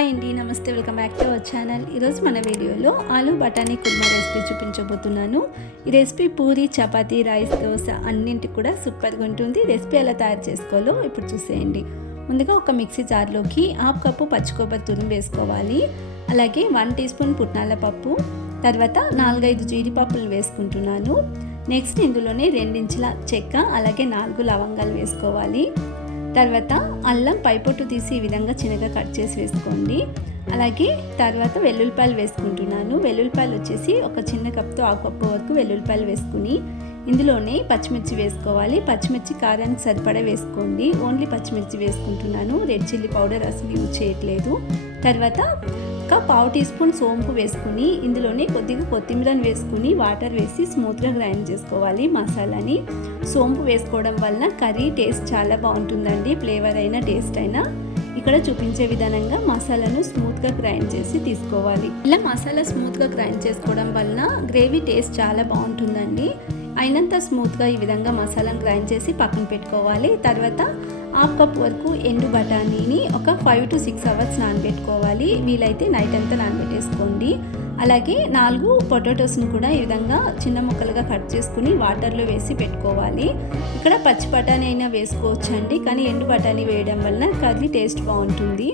Hi అండి నమస్తే welcome back to our channel. ఈరోజు మన వీడియోలో ఆలు బఠానీ కుర్మా రెసిపీ చూపించబోతున్నాను. ఈ రెసిపీ పూరి చపాతీ రైస్ దోశ అన్నింటికి కూడా సూపర్గా ఉంటుంది. రెసిపీ ఎలా తయారు చేసుకోవాలో ఇప్పుడు చూసేయండి. ముందుగా ఒక మిక్సీ జార్లోకి హాఫ్ కప్పు పచ్చికొబ్బరి తురుము వేసుకోవాలి. అలాగే వన్ టీ స్పూన్ పుట్నాల పప్పు తర్వాత నాలుగైదు జీడిపప్పులు వేసుకుంటున్నాను. నెక్స్ట్ ఇందులోనే రెండించుల చెక్క అలాగే నాలుగు లవంగాలు వేసుకోవాలి. తర్వాత అల్లం పైపొట్టు తీసి ఈ విధంగా చిన్నగా కట్ చేసి వేసుకోండి. అలాగే తర్వాత వెల్లుల్లిపాయలు వేసుకుంటున్నాను. వెల్లుల్లిపాయలు వచ్చేసి ఒక చిన్న కప్తో ఆ కప్పు వరకు వెల్లుల్లిపాయలు వేసుకుని ఇందులోనే పచ్చిమిర్చి వేసుకోవాలి. పచ్చిమిర్చి కారానికి సరిపడా వేసుకోండి. ఓన్లీ పచ్చిమిర్చి వేసుకుంటున్నాను. రెడ్ చిల్లీ పౌడర్ అసలు యూజ్ చేయట్లేదు. తర్వాత ఒక పావు టీ స్పూన్ సోంపు వేసుకుని ఇందులోనే కొద్దిగా కొత్తిమీరని వేసుకుని వాటర్ వేసి స్మూత్గా గ్రైండ్ చేసుకోవాలి మసాలాని. సోంపు వేసుకోవడం వలన కర్రీ టేస్ట్ చాలా బాగుంటుందండి ఫ్లేవర్ అయినా టేస్ట్ అయినా. ఇక్కడ చూపించే విధానంగా మసాలాను స్మూత్గా గ్రైండ్ చేసి తీసుకోవాలి. ఇలా మసాలా స్మూత్గా గ్రైండ్ చేసుకోవడం వలన గ్రేవీ టేస్ట్ చాలా బాగుంటుందండి. అయినంత స్మూత్గా ఈ విధంగా మసాలాను గ్రైండ్ చేసి పక్కన పెట్టుకోవాలి. తర్వాత హాఫ్ కప్ వరకు ఎండు బఠానీని ఒక ఫైవ్ టు సిక్స్ అవర్స్ నానబెట్టుకోవాలి. వీలైతే నైట్ అంతా నానబెట్టేసుకోండి. అలాగే నాలుగు పొటాటోస్ని కూడా ఈ విధంగా చిన్న ముక్కలుగా కట్ చేసుకుని వాటర్లో వేసి పెట్టుకోవాలి. ఇక్కడ పచ్చి బఠానీ అయినా వేసుకోవచ్చు అండి కానీ ఎండు బఠానీ వేయడం వలన కర్రీ టేస్ట్ బాగుంటుంది.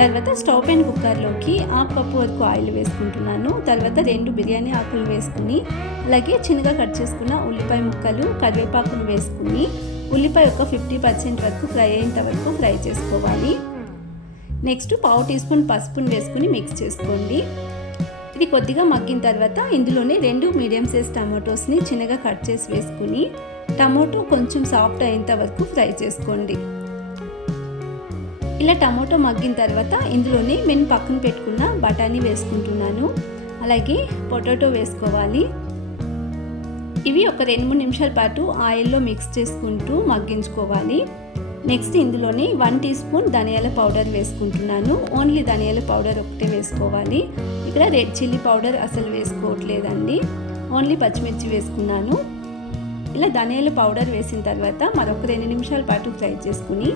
తర్వాత స్టవ్ పెన్ కుక్కర్లోకి హాఫ్ పప్పు వరకు ఆయిల్ వేసుకుంటున్నాను. తర్వాత రెండు బిర్యానీ ఆకులు వేసుకుని అలాగే చిన్నగా కట్ చేసుకున్న ఉల్లిపాయ ముక్కలు కరివేపాకులు వేసుకుని ఉల్లిపాయ ఒక ఫిఫ్టీ పర్సెంట్ వరకు ఫ్రై అయ్యేంత వరకు ఫ్రై చేసుకోవాలి. నెక్స్ట్ పావు టీ స్పూన్ పసుపును వేసుకుని మిక్స్ చేసుకోండి. ఇది కొద్దిగా మగ్గిన తర్వాత ఇందులోనే రెండు మీడియం సైజ్ టమాటోస్ని చిన్నగా కట్ చేసి వేసుకుని టమాటో కొంచెం సాఫ్ట్ అయ్యేంత వరకు ఫ్రై చేసుకోండి. ఇలా టమాటో మగ్గిన తర్వాత ఇందులోనే నేను పక్కన పెట్టుకున్న బఠానీ వేసుకుంటున్నాను. అలాగే పొటాటో వేసుకోవాలి. ఇవి ఒక రెండు మూడు నిమిషాల పాటు ఆయిల్లో మిక్స్ చేసుకుంటూ మగ్గించుకోవాలి. నెక్స్ట్ ఇందులోని వన్ టీ స్పూన్ ధనియాల పౌడర్ వేసుకుంటున్నాను. ఓన్లీ ధనియాల పౌడర్ ఒకటే వేసుకోవాలి. ఇక్కడ రెడ్ చిల్లీ పౌడర్ అసలు వేసుకోవట్లేదండి. ఓన్లీ పచ్చిమిర్చి వేసుకున్నాను. ఇలా ధనియాల పౌడర్ వేసిన తర్వాత మరొక రెండు నిమిషాల పాటు ఫ్రై చేసుకుని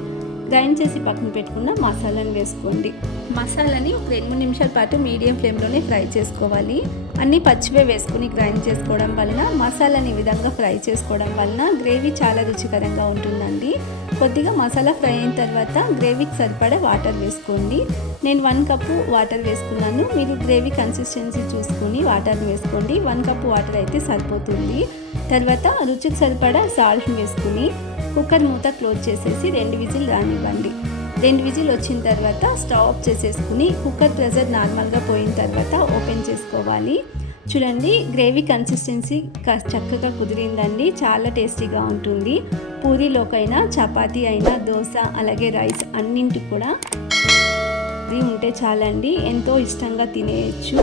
గ్రైండ్ చేసి పక్కన పెట్టుకున్న మసాలాను వేసుకోండి. మసాలాని ఒక రెండు మూడు నిమిషాల పాటు మీడియం ఫ్లేమ్లోనే ఫ్రై చేసుకోవాలి. అన్నీ పచ్చివే వేసుకుని గ్రైండ్ చేసుకోవడం వలన మసాలాని ఈ విధంగా ఫ్రై చేసుకోవడం వలన గ్రేవీ చాలా రుచికరంగా ఉంటుందండి. కొద్దిగా మసాలా ఫ్రై అయిన తర్వాత గ్రేవీకి సరిపడే వాటర్ వేసుకోండి. నేను వన్ కప్పు వాటర్ వేసుకున్నాను. మీరు గ్రేవీ కన్సిస్టెన్సీ చూసుకుని వాటర్ని వేసుకోండి. వన్ కప్పు వాటర్ అయితే సరిపోతుంది. తర్వాత రుచికి సరిపడా సాల్ట్ వేసుకుని కుక్కర్ మూత క్లోజ్ చేసేసి రెండు విజిల్ ఇవ్వండి. రెండు విజిల్ వచ్చిన తర్వాత స్టవ్ ఆఫ్ చేసేసుకుని కుక్కర్ ప్రెజర్ నార్మల్గా పోయిన తర్వాత ఓపెన్ చేసుకోవాలి. చూడండి గ్రేవీ కన్సిస్టెన్సీ చక్కగా కుదిరిందండి. చాలా టేస్టీగా ఉంటుంది. పూరీలోకైనా చపాతీ అయినా దోశ అలాగే రైస్ అన్నింటికి కూడా ఇది ఉంటే చాలండి. ఎంతో ఇష్టంగా తినేయచ్చు.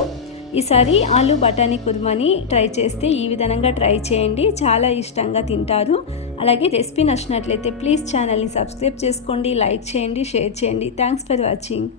ఈసారి ఆలు బఠానీ కుర్మాని ట్రై చేస్తే ఈ విధంగా ట్రై చేయండి. చాలా ఇష్టంగా తింటారు. అలాగే రెసిపీ నచ్చినట్లయితే ప్లీజ్ ఛానల్ని సబ్స్క్రైబ్ చేసుకోండి లైక్ చేయండి షేర్ చేయండి. Thanks for watching